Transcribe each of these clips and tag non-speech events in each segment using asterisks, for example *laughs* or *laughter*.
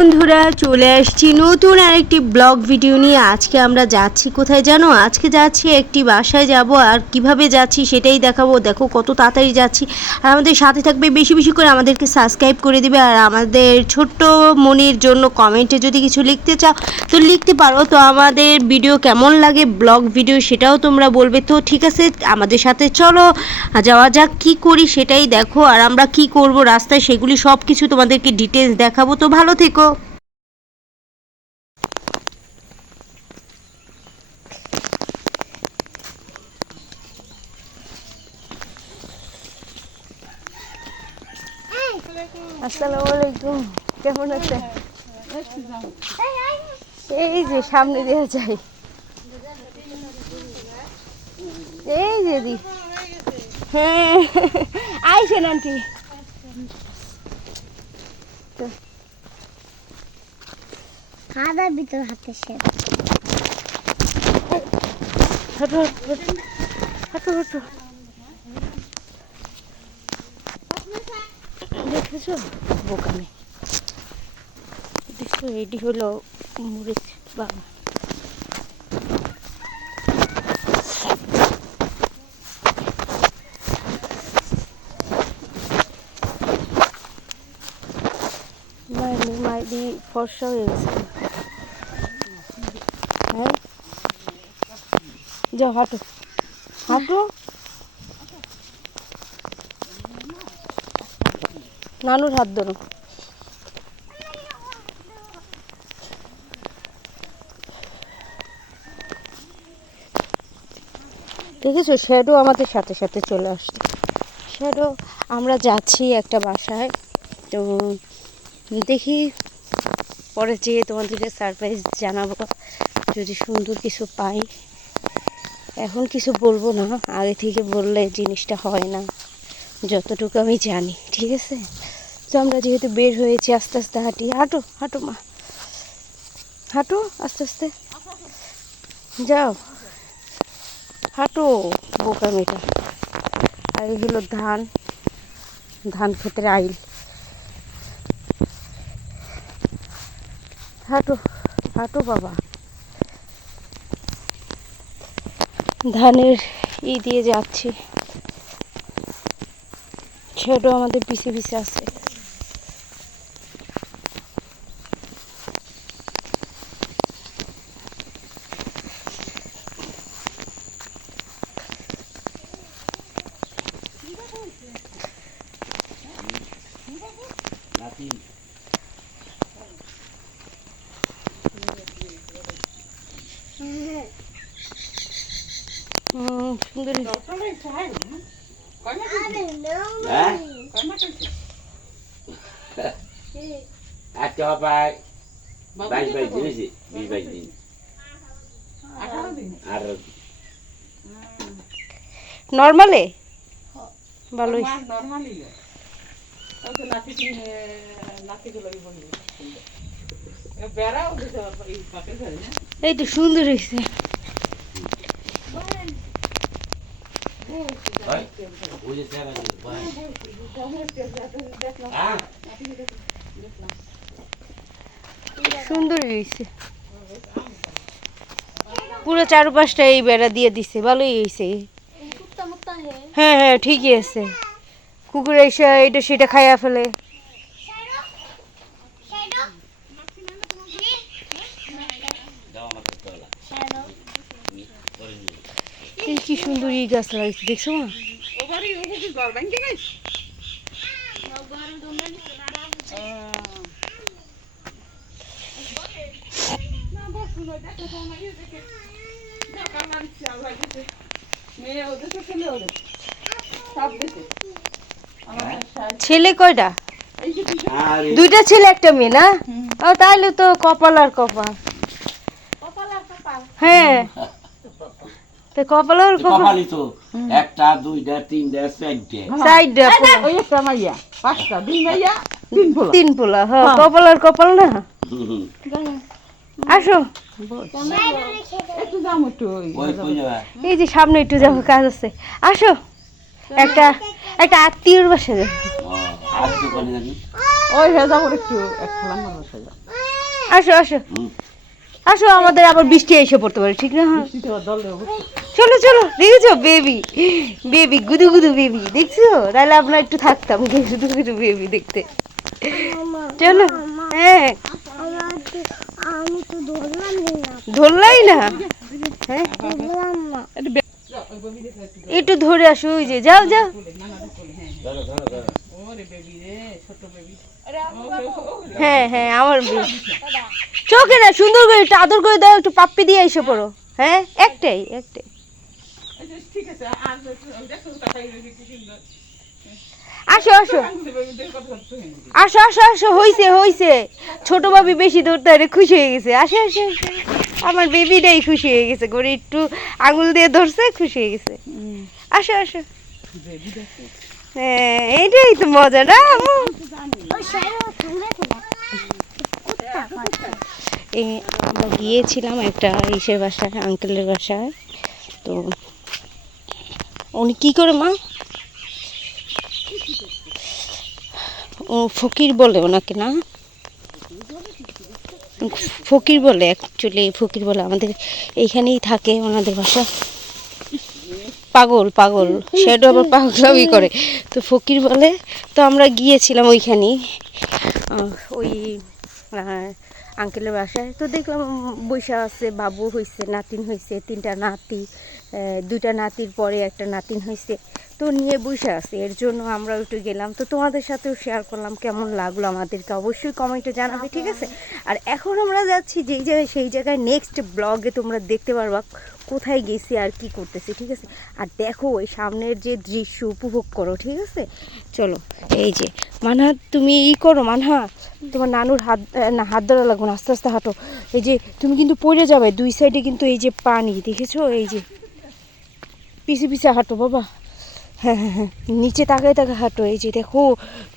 বন্ধুরা, চলে আসছি নতুন আরেকটি ব্লগ ভিডিও নিয়ে। আজকে আমরা যাচ্ছি কোথায় জানো? আজকে যাচ্ছি একটি বাসায় যাব। আর কীভাবে যাচ্ছি সেটাই দেখাবো। দেখো কত তাড়াতাড়ি যাচ্ছি। আর আমাদের সাথে থাকবে বেশি বেশি করে আমাদেরকে সাবস্ক্রাইব করে দিবে। আর আমাদের ছোট্ট মনির জন্য কমেন্টে যদি কিছু লিখতে চাও, তো লিখতে পারো। তো আমাদের ভিডিও কেমন লাগে, ব্লগ ভিডিও সেটাও তোমরা বলবে। তো ঠিক আছে, আমাদের সাথে চলো। যাওয়া যাক কি করি সেটাই দেখো। আর আমরা কি করব রাস্তায় সেগুলি সব কিছু তোমাদেরকে ডিটেলস দেখাবো। তো ভালো থেকো। আসসালামু আলাইকুম। কেমন আছে? এই যে সামনে দিয়ে যাই। এই যে দি। হ্যাঁ আইসেন আন্টি। কাদার ভিতর হাতে সে। হাঁটো হাঁটো হাঁটো। দেখেছ বোকামি। দেখছ এটি হলো মরিচ মাইলি মাইলি ফর্সা হয়ে গেছে। হ্যাঁ? যাও, হাঁটো। হাঁটো? নানুর হাত ধরো। দেখেছ শ্যাডো আমাদের সাথে সাথে চলে আসছে। শ্যাডো আমরা যাচ্ছি একটা বাসায়। তো দেখি পরে যেয়ে তোমাদেরকে সারপ্রাইজ জানাব। যদি সুন্দর কিছু পাই। এখন কিছু বলব না, আগে থেকে বললে জিনিসটা হয় না, যতটুকু আমি জানি, ঠিক আছে? তো আমরা যেহেতু বের হয়েছি, আস্তে আস্তে হাঁটি। হাঁটো হাঁটো মা। হাঁটো, আস্তে আস্তে। যাও। হাঁটো, বোকা মেয়েটা। আর এই হলো ধান। ধান ক্ষেতের আইল। হাঁটো হাঁটো বাবা। ধানের ই দিয়ে যাচ্ছি। ছেড়ো আমাদের পিছে পিছে আছে হুম সুন্দর। আজকে আবার বাইশ বাইশ দিন হয়েছে? বিশ বাইশ দিন। আর নর্মালে? ভালোই। এই তো সুন্দর হয়েছে হয়। হ্যাঁ? সুন্দর হয়েছে পুরো চারপাশটা এই বেড়া দিয়ে দিছে ভালোই হয়েছে হ্যাঁ হ্যাঁ ঠিকই আছে কুকুর এসে এটা সেটা খাইয়া ফেলে। কি সুন্দর এই গাছ লাগাইছে, দেখছ মা? ছেলে কয়টা আর কয়টা? দুইটা ছেলে একটা মেয়ে না? ও তাহলে তো কপাল আর কপাল। হ্যাঁ। তো কপাল আর কপাল। *laughs* তো। একটা দুইটা তিনটা চারটে। সাইডটা ওই মাইয়া পাঁচটা দুই মাইয়া তিন পোলা। তিন পোলা হ্যাঁ কপাল আর কপাল না? আসো। এই যে সামনে একটু যাব কাজ আছে। আসো। একটা একটা আত্মীয়র বাসা যাব। ওই হয়ে যাব একটু যাব। আসো আসো। আসো আমাদের আবার বৃষ্টি এসে পড়তে পারে ঠিক না? চলো চলো দেখেছ বেবি বেবি গুদু গুদু বেবি দেখছ? তাহলে আমরা একটু থাকতাম গুদু গুদু বেবি দেখতে। চলো হ্যাঁ। আমি না ধরলাই না। হ্যাঁ। না একটু ধরে আসো, ওই যে, যাও যাও। বেবি বেবি হ্যাঁ হ্যাঁ আমার চোখে না, সুন্দর করে একটু আদর করে দাও, একটু পাপ্পি দিয়ে এসে পড়ো। হ্যাঁ একটাই একটাই। আসো আসো। আসো আসো আসো, হইছে হইছে। ছোট ভাবি বেশি ধরতে খুশি হয়ে গেছে। আসো আসো। আমার বেবিটাই খুশি হয়ে গেছে। করে একটু আঙুল দিয়ে ধরছে খুশি হয়ে গেছে। আসো আসো। হ্যাঁ এইটাই তো মজা না? আমরা গিয়েছিলাম একটা ইসের বাসায় আঙ্কেলের বাসায়। তো উনি কি করে মা? ও ফকির বলে ওনাকে না? ফকির বলে অ্যাকচুয়ালি ফকির বলে আমাদের এইখানেই থাকে ওনাদের বাসা। পাগল পাগল। সেটা আবার পাগলামি করে। তো ফকির বলে, তো আমরা গিয়েছিলাম ওইখানে ওই আঙ্কেলের বাসায়। তো দেখলাম বৈশা আছে, বাবু হয়েছে নাতিন হয়েছে তিনটা নাতি। দুইটা নাতির পরে একটা নাতিন হয়েছে তো নিয়ে বসে আছে, এর জন্য আমরা একটু গেলাম। তো তোমাদের সাথেও শেয়ার করলাম কেমন লাগল আমাদেরকে। অবশ্যই কমেন্টে জানাবে, ঠিক আছে? আর এখন আমরা যাচ্ছি যেই জায়গায় সেই জায়গায় নেক্সট ব্লগে তোমরা দেখতে পারবা কোথায় গেছি আর কি করতেছি, ঠিক আছে? আর দেখো, ওই সামনের যে দৃশ্য উপভোগ করো, ঠিক আছে? চলো, এই যে, মানহা, তুমি ই করো, মানহা, তোমার নানুর হাত না, হাত ধরা লাগবে না, আস্তে আস্তে হাঁটো। এই যে, তুমি কিন্তু পড়ে যাবে, দুই সাইডে কিন্তু এই যে পানি, দেখেছ? এই যে পিছে পিছে হাঁটো বাবা। হ্যাঁ হ্যাঁ হ্যাঁ নিচে তাকাই তাকাই হাঁটো। এই যে দেখো,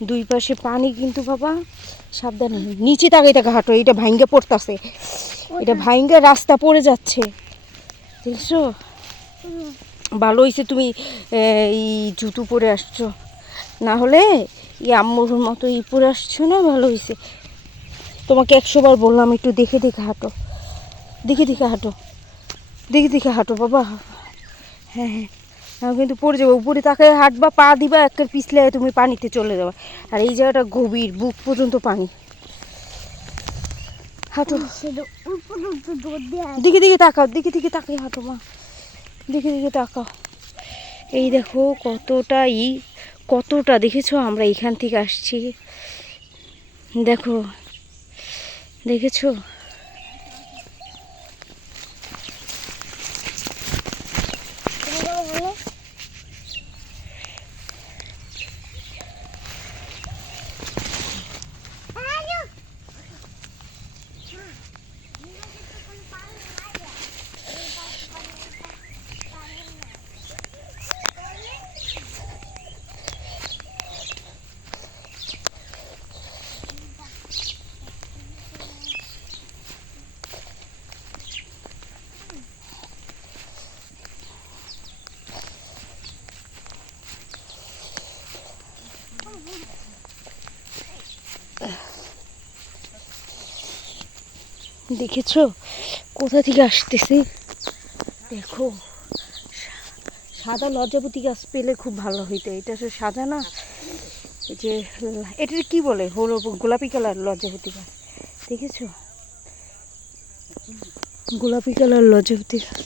দুই পাশে পানি কিন্তু বাবা, সাবধানে, নিচে তাকাই তাকাই হাঁটো। এটা ভাইঙ্গা পড়তাছে। এটা ভাইঙ্গা রাস্তা পড়ে যাচ্ছে। দেখছ? ভালো হয়েছে তুমি এই জুতো পরে আসছো। না হলে এই আম্মুর মতো ই পরে আসছো না, ভালো হয়েছে তোমাকে একশো বার বললাম, একটু দেখে দেখে হাঁটো। দেখে দেখে হাঁটো। দেখে দেখে হাঁটো বাবা। হ্যাঁ হ্যাঁ। কিন্তু পড়ে যাব। উপরে তাকে হাঁটবা পা দিবা একটা পিছলে তুমি পানিতে চলে যাবা। আর এই জায়গাটা গভীর বুক পর্যন্ত পানি। হাঁটো। দিকে দিকে তাকাও দিকে দিকে তাকাই হাঁটো মা। দিকে দিকে তাকাও। এই দেখো কতটা ই কতটা দেখেছ? আমরা এখান থেকে আসছি। দেখো দেখেছ? দেখেছ? কোথা থেকে আসতেছি? দেখো সাদা লজ্জাপতি গাছ পেলে খুব ভালো হইতো। এটা তো সাদা না? যে এটার কি বলে? হলো গোলাপি কালার লজ্জাপতি গাছ। দেখেছ? গোলাপি কালার লজ্জাপতি গাছ।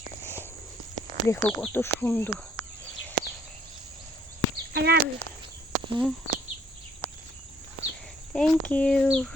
দেখো কত সুন্দর। I Thank you.